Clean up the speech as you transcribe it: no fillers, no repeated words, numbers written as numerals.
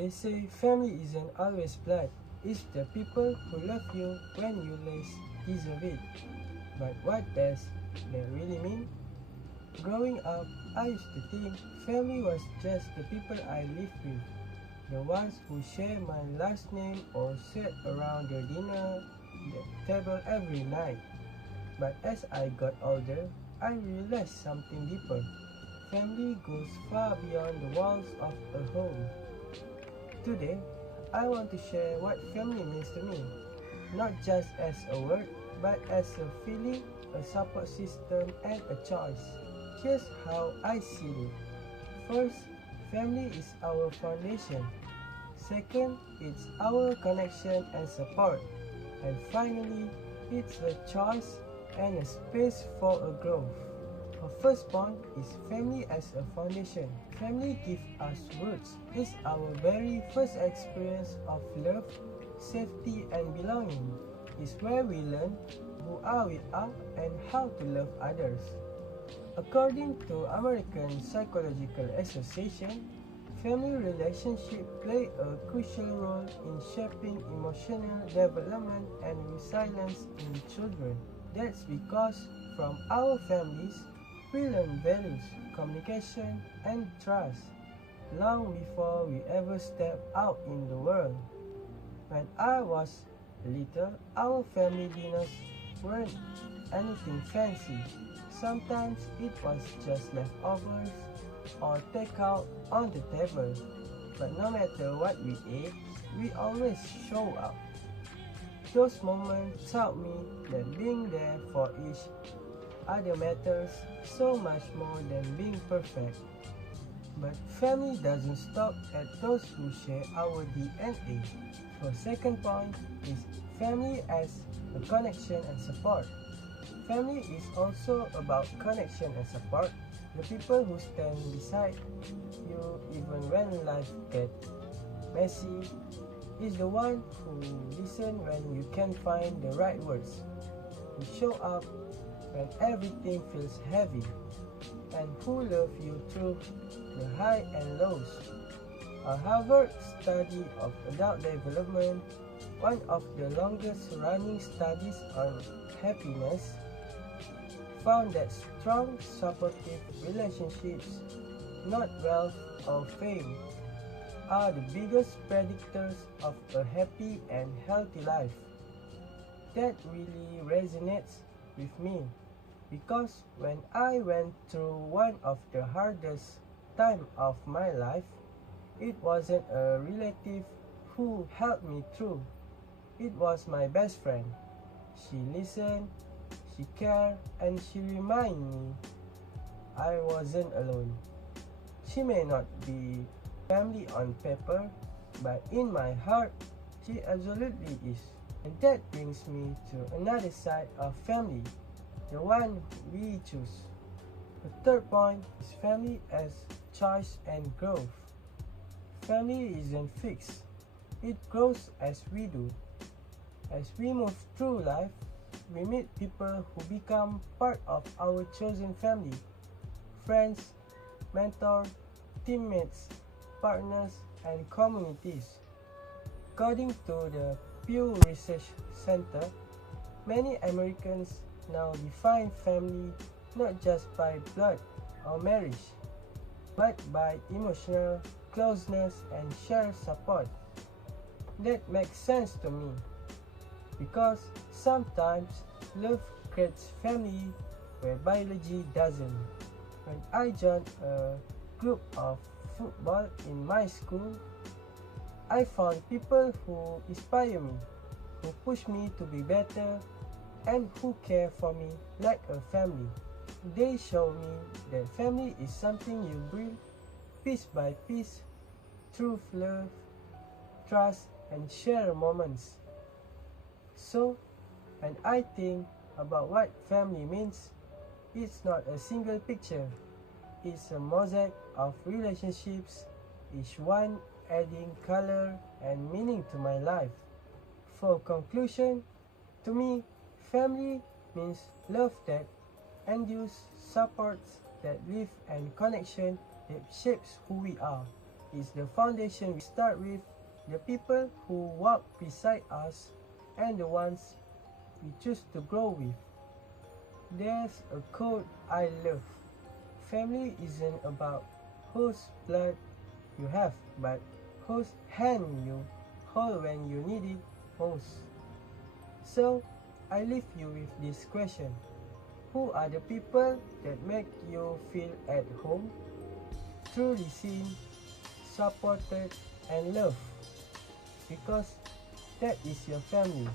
They say family isn't always blood. It's the people who love you when you least deserve it. But what does that really mean? Growing up, I used to think family was just the people I live with, the ones who share my last name or sit around the dinner table every night. But as I got older, I realized something deeper. Family goes far beyond the walls of a home. Today, I want to share what family means to me, not just as a word, but as a feeling, a support system, and a choice. Here's how I see it. First, family is our foundation. Second, it's our connection and support. And finally, it's a choice and a space for a growth. Our first point is family as a foundation. Family gives us roots. It's our very first experience of love, safety, and belonging. It's where we learn who we are and how to love others. According to American Psychological Association, family relationships play a crucial role in shaping emotional development and resilience in children. That's because from our families, we learn values, communication, and trust long before we ever step out in the world. When I was little, our family dinners weren't anything fancy. Sometimes it was just leftovers or takeout on the table. But no matter what we ate, we always show up. Those moments taught me that being there for each other matters so much more than being perfect. But family doesn't stop at those who share our DNA. So second point is family as a connection and support. Family is also about connection and support. The people who stand beside you even when life gets messy is the one who listen when you can't find the right words, who show up when everything feels heavy, and who love you through the high and lows. A Harvard study of adult development, one of the longest running studies on happiness, found that strong, supportive relationships, not wealth or fame, are the biggest predictors of a happy and healthy life. That really resonates with me because when I went through one of the hardest times of my life, it wasn't a relative who helped me through. It was my best friend. She listened, she cared, and she reminded me I wasn't alone. She may not be family on paper, but in my heart, she absolutely is. And that brings me to another side of family, the one we choose. The third point is family as choice and growth. Family isn't fixed. It grows as we do. As we move through life, we meet people who become part of our chosen family. Friends, mentors, teammates, partners, and communities. According to the Pew Research Center, many Americans now define family not just by blood or marriage, but by emotional closeness and shared support. That makes sense to me because sometimes love creates family where biology doesn't. When I joined a group of football in my school, I found people who inspire me, who push me to be better, and who care for me like a family. They show me that family is something you build piece by piece through love, trust, and shared moments. So, when I think about what family means, it's not a single picture. It's a mosaic of relationships, each one adding color and meaning to my life. For conclusion, to me, family means love that endures, supports that live, and connection that shapes who we are. is the foundation. We start with the people who walk beside us and the ones we choose to grow with. There's a quote I love. Family isn't about whose blood you have, but whose hand you hold when you need it most. So, I leave you with this question. Who are the people that make you feel at home, truly seen, supported, and loved? Because that is your family.